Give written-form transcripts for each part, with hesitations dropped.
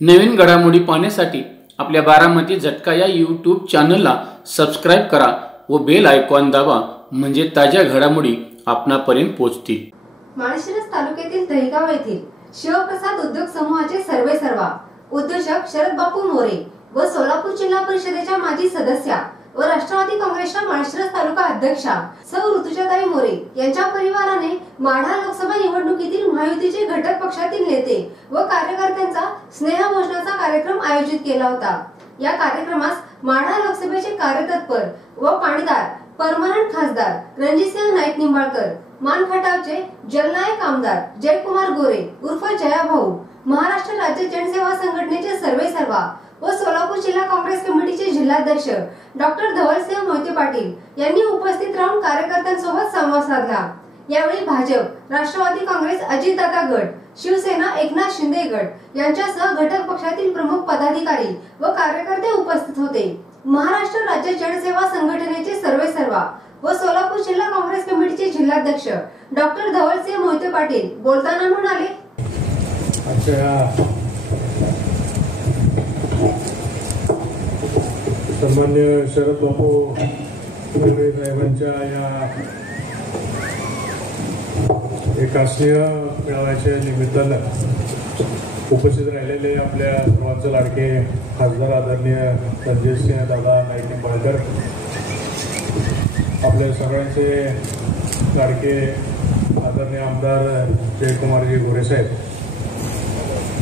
नवीन घडामोडी पाहण्यासाठी आपल्या बारामती झटका या यूट्यूब चॅनलला सबस्क्राइब करा व बेल आयकॉन दाबा, म्हणजे ताज्या घडामोडी आपणापर्यंत पोहोचतील। माळशिरस तालुक्यातील दहिगाव येथील शिवप्रसाद उद्योग समूहाचे सर्वेसर्वा उद्योजक शरद बापू मोरे व सोलापूर जिल्हा परिषदेच्या माजी सदस्या व राष्ट्रवादी काँग्रेसच्या माळशिरस तालुका अध्यक्षा सौ ऋतुजाताई मोरे यांच्या परिवाराने माढा लोकसभा निवडणुकीतील महायुतीचे घटक पक्षातील नेते व कार्यकर्त्यांचा स्नेहभोजनाचा कार्यक्रम आयोजित केला होता। या कार्यक्रमास माढा लोकसभेचे कार्यतत्पर व पाणीदार परमनंट खासदार रणजितसिंह नाईक निंबाळकर, मानखटावचे जलनायक आमदार जयकुमार गोरे उर्फ जया भाऊ, महाराष्ट्र राज्य जनसेवा संघटनेचे सर्वेसर्वा व सोलापूर जिल्हा काँग्रेस कमिटीचे जिल्हाध्यक्ष डॉक्टर धवलसिंह मोहिते पाटील यांनी उपस्थित राहून कार्यकर्त्यांसोबत संवाद साधला। यावेळी भाजप, राष्ट्रवादी काँग्रेस अजितदादा गट, शिवसेना एकनाथ शिंदे गट यांच्यासह घटक पक्षातील प्रमुख पदाधिकारी व कार्यकर्ते उपस्थित होते। महाराष्ट्र राज्य जनसेवा संघटनेचे सर्वेसर्वा व सोलापूर जिल्हा काँग्रेस कमिटीचे जिल्हाध्यक्ष डॉक्टर धवलसिंह मोहिते पाटील बोलताना म्हणाले, सन्मान्य शरद बापू मोरे साहेबांच्या या एका स्नेह मेळाव्याच्या निमित्तानं उपस्थित राहिलेले आपल्या सर्वांचे लाडके खासदार आदरणीय रणजितसिंह दादा नाईक निंबाळकर, आपल्या सगळ्यांचे लाडके आदरणीय आमदार जयकुमारजी गोरे साहेब,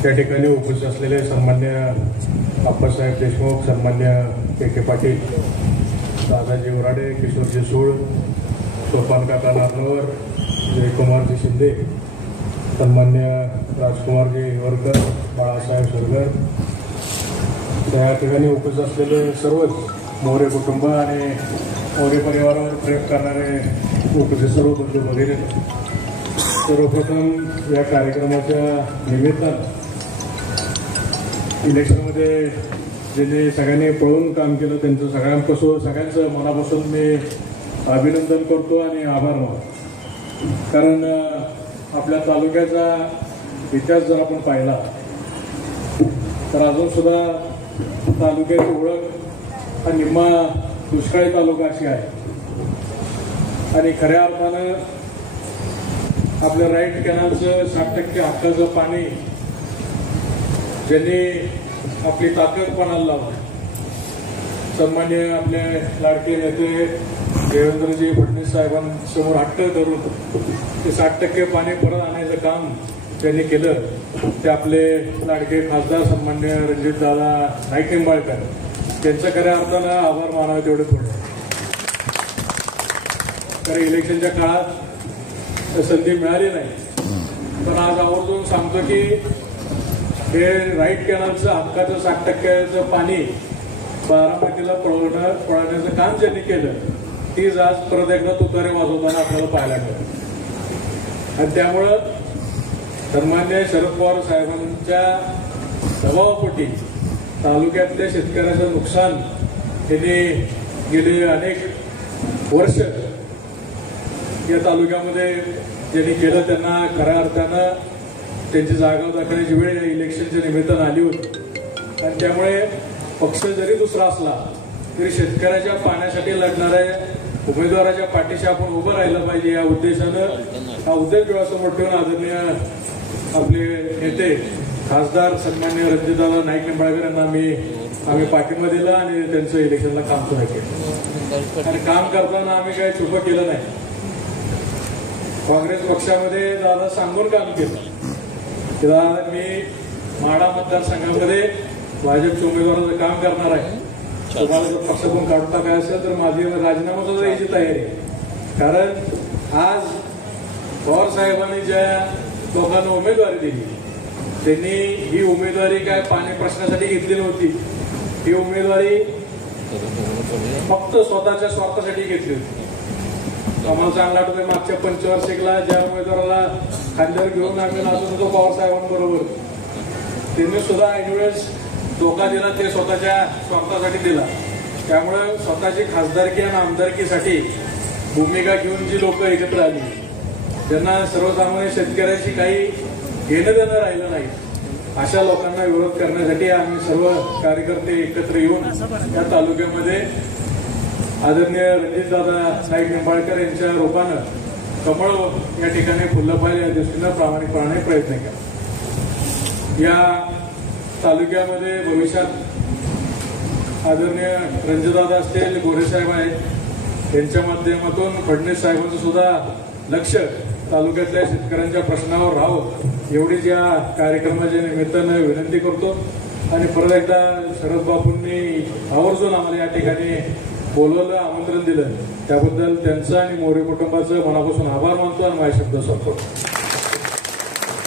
त्या ठिकाणी उपस्थित असलेले सन्मान्य आप्पासाहेब देशमुख, सन्मान्य के पाटील, दादाजी उराडे, किशोरजी सूळ, सोपान काका नारनवर, जयकुमारजी शिंदे, सन्मान्य राजकुमारजी हिवरकर, बाळासाहेब सरगर, त्या ठिकाणी उपस्थित असलेले सर्वच मोरे कुटुंब आणि मोरे परिवारावर प्रेम करणारे उपस्थित सर्व बंधू वगैरे, सर्वप्रथम या कार्यक्रमाच्या निमित्तानं इलेक्शनमध्ये ज्यांनी सगळ्यांनी पळून काम केलं त्यांचं सगळ्यांचं मनापासून मी अभिनंदन करतो आणि आभार मानतो। कारण आपल्या तालुक्याचा इतिहास जर आपण पाहिला तर अजून सुद्धा तालुक्याची ओळख हा निम्मा दुष्काळी तालुका अशी आहे आणि खऱ्या अर्थानं आपल्या राईट कॅनलचं 60% हक्काचं पाणी ज्यांनी आपली ताकद पणाला लावली, सन्मान्य आपले लाडके नेते देवेंद्रजी फडणवीस साहेबांसमोर हट्ट धरून ते 60% पाणी परत आणायचं काम त्यांनी केलं, ते आपले लाडके खासदार सन्मान्य रणजितदादा नाईक निंबाळकर त्यांचं खऱ्या अर्थानं आभार मानावे तेवढे थोडे। तर इलेक्शनच्या काळात संधी मिळाली नाही, पण आज आवर्जून सांगतो की हे राईट कॅनलचं हक्काचं 60% पाणी बारामतीला पळवण्याचं काम ज्यांनी केलं तीच आज परत एकदा तुतारी वाजवताना आपल्याला पाहायला मिळालं। आणि त्यामुळं सन्मान्य शरद पवार साहेबांच्या दबावापोटी तालुक्यातल्या शेतकऱ्याचं नुकसान त्यांनी गेले अनेक वर्ष या तालुक्यामध्ये ज्यांनी केलं त्यांना खऱ्या अर्थानं त्यांची जागा दाखवण्याची वेळ इलेक्शनच्या निमित्तानं आली होती आणि त्यामुळे पक्ष जरी दुसरा असला तरी शेतकऱ्याच्या पाण्यासाठी लढणाऱ्या उमेदवाराच्या पाठीशी आपण उभं राहिलं पाहिजे या उद्देशानं हा उद्देश डोळ्यासमोर ठेवून आदरणीय आपले नेते खासदार सन्मान्य रणजितदादा नाईक निंबाळकर यांना आम्ही पाठिंबा दिला आणि त्यांचं इलेक्शनला काम सुरू केलं आणि काम करताना आम्ही काही चुकं केलं नाही। काँग्रेस पक्षामध्ये दादा सांगून काम केलं की दादा मी माढा मतदारसंघामध्ये भाजपच्या उमेदवाराचं काम करणार आहे, तुम्हाला जर पक्ष कोण काढता काय असेल तर माझी राजीनामा सुद्धा यायची तयारी आहे। कारण आज पवार साहेबांनी ज्या लोकांना उमेदवारी दिली त्यांनी ही उमेदवारी काय पाणी प्रश्नासाठी घेतली नव्हती, ही उमेदवारी फक्त स्वतःच्या स्वार्थासाठी घेतली होती। आम्हाला चांगला आठवतंय मागच्या पंचवार्षिकला ज्या उमेदवाराला खांद्यावर घेऊन आम्ही नाचत होतो पवार साहेबांबरोबर, त्यांनी सुद्धा ऐनवेळेस धोका दिला, ते स्वतःच्या स्वार्थासाठी दिला। त्यामुळे स्वतःची खासदारकी आणि आमदारकीसाठी भूमिका घेऊन जी लोक एकत्र आली, ज्यांना सर्वसामान्य शेतकऱ्याची काही घेणं देणं राहिलं नाही, अशा लोकांना विरोध करण्यासाठी आम्ही सर्व कार्यकर्ते एकत्र येऊन या तालुक्यामध्ये आदरणीय रणजितदादा नाईक निंबाळकर यांच्या रूपानं कमळ या ठिकाणी फुललं पाहिजे या दृष्टीनं प्रामाणिकपणाने प्रयत्न केला। या तालुक्यामध्ये भविष्यात आदरणीय रणजितदादा असतील, गोरेसाहेब आहेत, यांच्या माध्यमातून फडणवीस साहेबांचं सुद्धा लक्ष तालुक्यातल्या शेतकऱ्यांच्या प्रश्नावर राहावं एवढीच या कार्यक्रमाच्या निमित्तानं विनंती करतो। आणि परत एकदा शरद बापूंनी आवर्जून आम्हाला या ठिकाणी बोलवलं, आमंत्रण दिलं, त्याबद्दल त्यांचं आणि मोरे कुटुंबाचं मनापासून आभार मानतो आणि माझे शब्द संपवतो।